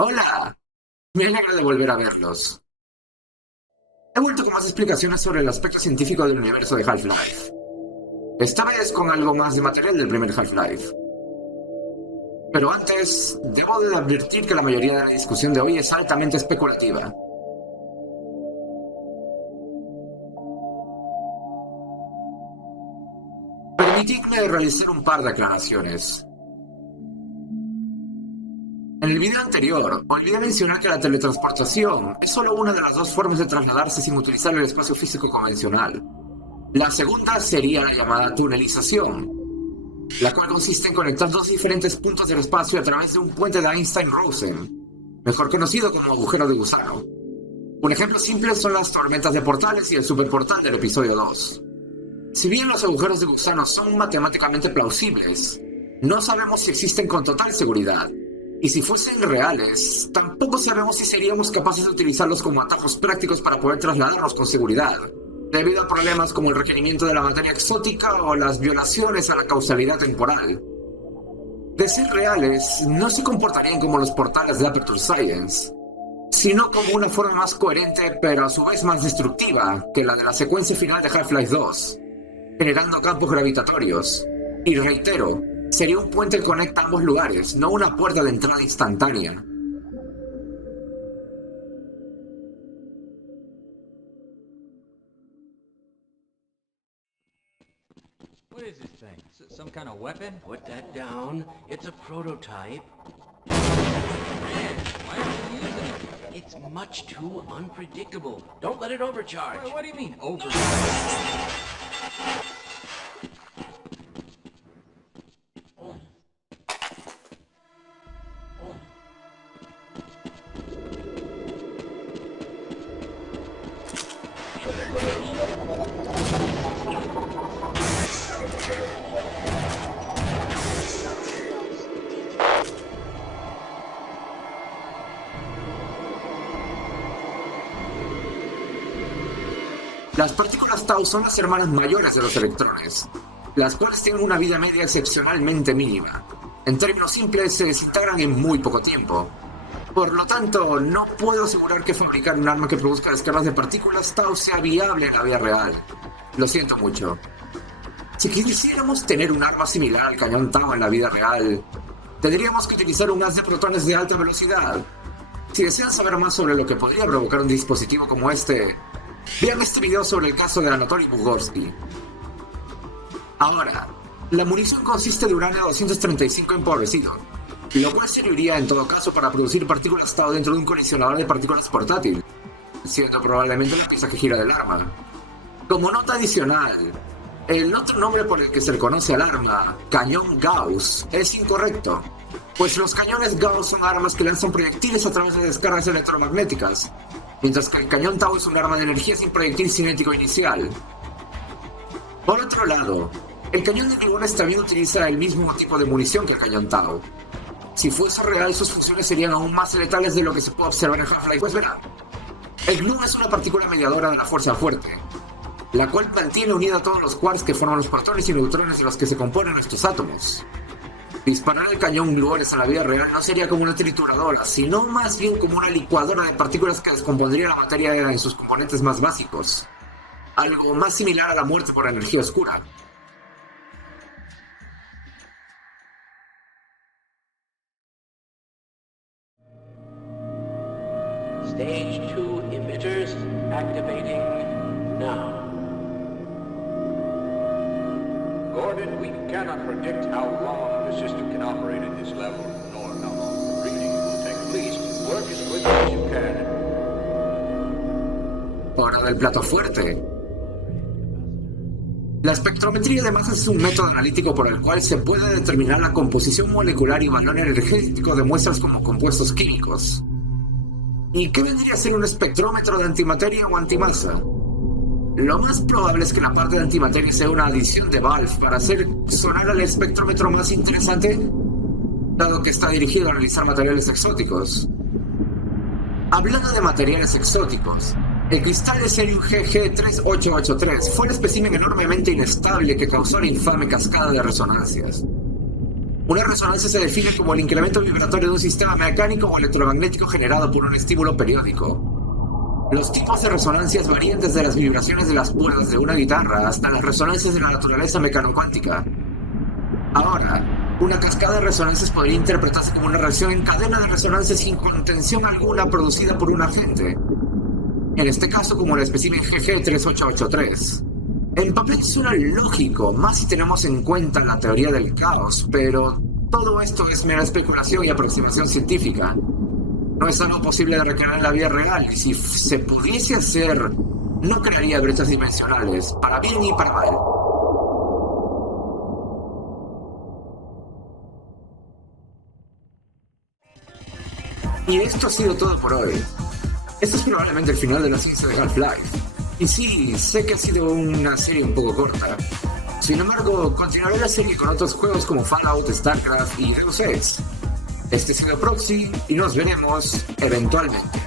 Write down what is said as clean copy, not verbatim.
Hola, me alegra de volver a verlos. He vuelto con más explicaciones sobre el aspecto científico del universo de Half-Life. Esta vez con algo más de material del primer Half-Life. Pero antes, debo de advertir que la mayoría de la discusión de hoy es altamente especulativa. Permitidme realizar un par de aclaraciones. En el video anterior, olvidé mencionar que la teletransportación es solo una de las dos formas de trasladarse sin utilizar el espacio físico convencional. La segunda sería la llamada tunelización, la cual consiste en conectar dos diferentes puntos del espacio a través de un puente de Einstein-Rosen, mejor conocido como agujero de gusano. Un ejemplo simple son las tormentas de portales y el superportal del episodio 2. Si bien los agujeros de gusano son matemáticamente plausibles, no sabemos si existen con total seguridad. Y si fuesen reales, tampoco sabemos si seríamos capaces de utilizarlos como atajos prácticos para poder trasladarnos con seguridad, debido a problemas como el requerimiento de la materia exótica o las violaciones a la causalidad temporal. De ser reales, no se comportarían como los portales de Aperture Science, sino como una forma más coherente pero a su vez más destructiva que la de la secuencia final de Half-Life 2, generando campos gravitatorios. Y reitero, sería un puente que conecta ambos lugares, no una puerta de entrada instantánea. What is this thing? Some kind of weapon? Put that down. It's a prototype. Man, why are you using it? It's much too unpredictable. Don't let it overcharge. What do you mean, over? Las partículas tau son las hermanas mayores de los electrones, las cuales tienen una vida media excepcionalmente mínima. En términos simples, se desintegran en muy poco tiempo. Por lo tanto, no puedo asegurar que fabricar un arma que produzca descargas de partículas tau sea viable en la vida real. Lo siento mucho. Si quisiéramos tener un arma similar al cañón tau en la vida real, tendríamos que utilizar un haz de protones de alta velocidad. Si desean saber más sobre lo que podría provocar un dispositivo como este, vean este video sobre el caso de Anatoly Bugorsky. Ahora, la munición consiste de uranio 235 empobrecido, lo cual serviría en todo caso para producir partículas tau dentro de un colisionador de partículas portátil, siendo probablemente la pieza que gira del arma. Como nota adicional, el otro nombre por el que se le conoce al arma, cañón Gauss, es incorrecto, pues los cañones Gauss son armas que lanzan proyectiles a través de descargas electromagnéticas, mientras que el cañón tau es un arma de energía sin proyectil cinético inicial. Por otro lado, el cañón de gluones también utiliza el mismo tipo de munición que el cañón tau. Si fuese real, sus funciones serían aún más letales de lo que se puede observar en Half-Life. Pues verá, el gluón es una partícula mediadora de la fuerza fuerte, la cual mantiene unida a todos los quarks que forman los protones y neutrones de los que se componen estos átomos. Disparar el cañón gluones en la vida real no sería como una trituradora, sino más bien como una licuadora de partículas que descompondría la materia en sus componentes más básicos. Algo más similar a la muerte por energía oscura. Stage 2 emitters activating now. Gordon, we cannot predict how long the system can operate at this level, nor how long the breeding will take. Please, work as quickly as you can. Hora del plato fuerte. La espectrometría de masas es un método analítico por el cual se puede determinar la composición molecular y valor energético de muestras como compuestos químicos. ¿Y qué vendría a ser un espectrómetro de antimateria o antimasa? Lo más probable es que la parte de antimateria sea una adición de Valve para hacer sonar al espectrómetro más interesante, dado que está dirigido a analizar materiales exóticos. Hablando de materiales exóticos, el cristal de Cerium GG3883 fue el espécimen enormemente inestable que causó la infame cascada de resonancias. Una resonancia se define como el incremento vibratorio de un sistema mecánico o electromagnético generado por un estímulo periódico. Los tipos de resonancias varían desde las vibraciones de las cuerdas de una guitarra hasta las resonancias de la naturaleza mecanocuántica. Ahora, una cascada de resonancias podría interpretarse como una reacción en cadena de resonancias sin contención alguna producida por un agente. En este caso, como el espécimen GG3883. En papel suena lógico, más si tenemos en cuenta la teoría del caos, pero todo esto es mera especulación y aproximación científica. No es algo posible de recrear en la vida real, y si se pudiese hacer, no crearía brechas dimensionales, para bien y para mal. Y esto ha sido todo por hoy. Esto es probablemente el final de la ciencia de Half-Life. Y sí, sé que ha sido una serie un poco corta. Sin embargo, continuaré la serie con otros juegos como Fallout, StarCraft y Deus Ex. Este ha sido Proxy y nos veremos eventualmente.